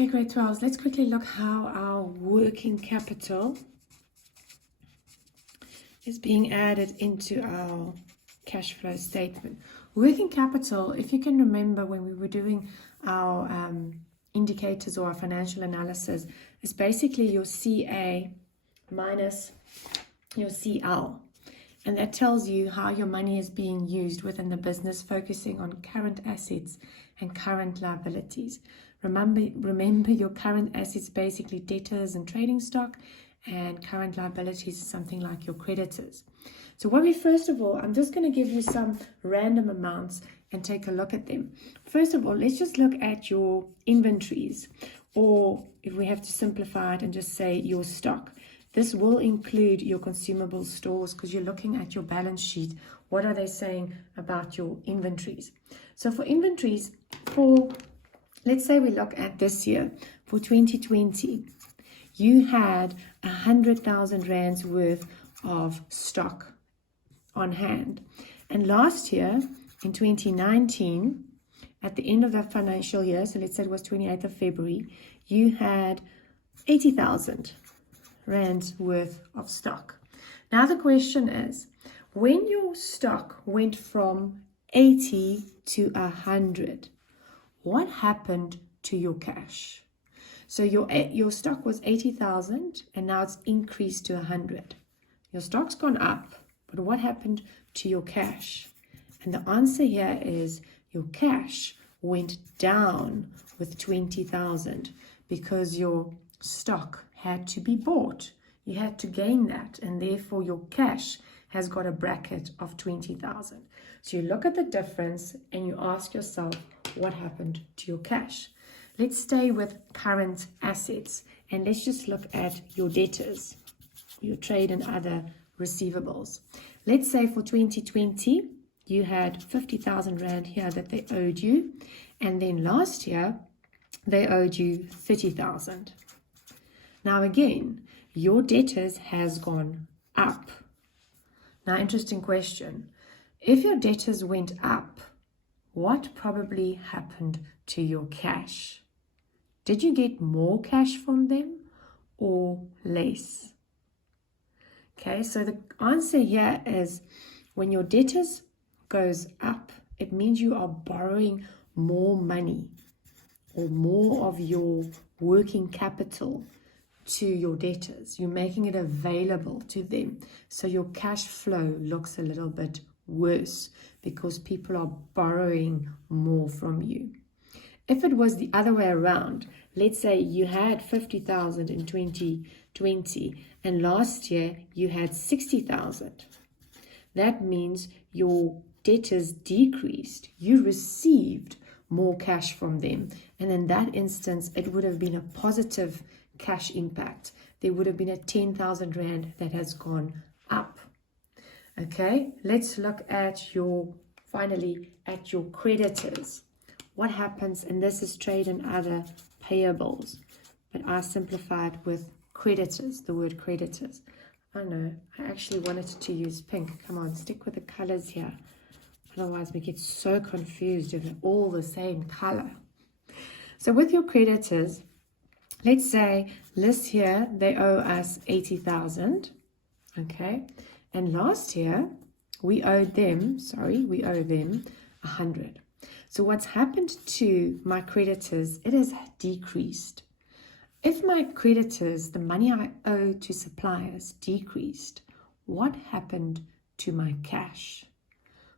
Okay, grade 12s. Let's quickly look how our working capital is being added into our cash flow statement. Working capital, if you can remember when we were doing our indicators or our financial analysis, is basically your CA minus your CL. And that tells you how your money is being used within the business, focusing on current assets and current liabilities. Remember your current assets, basically debtors and trading stock, and current liabilities is something like your creditors. So what we first of all, I'm just going to give you some random amounts and take a look at them. First of all, let's just look at your inventories, or if we have to simplify it and just say your stock. This will include your consumable stores because you're looking at your balance sheet. What are they saying about your inventories? So for inventories, let's say we look at this year, for 2020, you had 100,000 rands worth of stock on hand. And last year, in 2019, at the end of the financial year, so let's say it was 28th of February, you had 80,000 rands worth of stock. Now the question is, when your stock went from 80 to 100, what happened to your cash? So your stock was 80,000 and now it's increased to 100. Your stock's gone up, but what happened to your cash? And the answer here is your cash went down with 20,000 because your stock had to be bought. You had to gain that, and therefore your cash has got a bracket of 20,000. So you look at the difference and you ask yourself, what happened to your cash? Let's stay with current assets and let's just look at your debtors, your trade and other receivables. Let's say for 2020, you had 50,000 rand here that they owed you, and then last year they owed you 30,000. Now again, your debtors has gone up. Now, interesting question. If your debtors went up, what probably happened to your cash? Did you get more cash from them or less? Okay, so the answer here is when your debtors goes up, it means you are borrowing more money or more of your working capital to your debtors. You're making it available to them. So your cash flow looks a little bit worse because people are borrowing more from you. If it was the other way around, let's say you had 50,000 in 2020 and last year you had 60,000. That means your debtors decreased. You received more cash from them. And in that instance, it would have been a positive cash impact. There would have been a 10,000 rand that has gone up. Okay, let's look at finally at your creditors. What happens, and this is trade and other payables, but I simplified with creditors, the word creditors. Oh no, I actually wanted to use pink. Come on, stick with the colors here. Otherwise we get so confused if they're all the same color. So with your creditors, let's say this here, they owe us 80,000, okay? And last year, we owe them 100. So what's happened to my creditors, it has decreased. If my creditors, the money I owe to suppliers, decreased, what happened to my cash?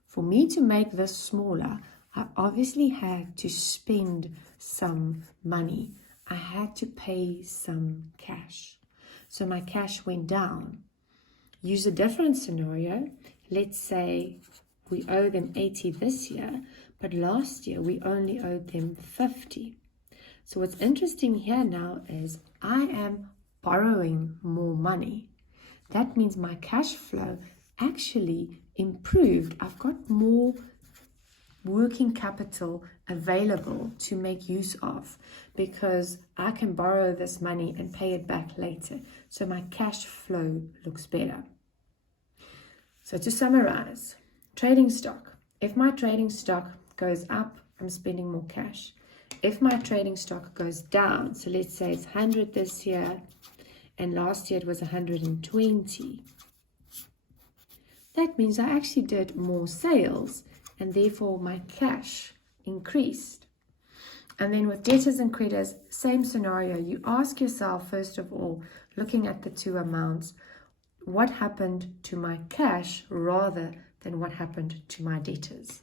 For me to make this smaller, I obviously had to spend some money. I had to pay some cash. So my cash went down. Use a different scenario. Let's say we owe them 80 this year, but last year we only owed them 50. So what's interesting here now is I am borrowing more money. That means my cash flow actually improved. I've got more working capital available to make use of because I can borrow this money and pay it back later. So my cash flow looks better. So to summarize, trading stock. If my trading stock goes up, I'm spending more cash. if my trading stock goes down, so let's say it's 100 this year, and last year it was 120, that means I actually did more sales, and therefore my cash increased. And then with debtors and creditors, same scenario. You ask yourself, first of all, looking at the two amounts, what happened to my cash rather than what happened to my debtors?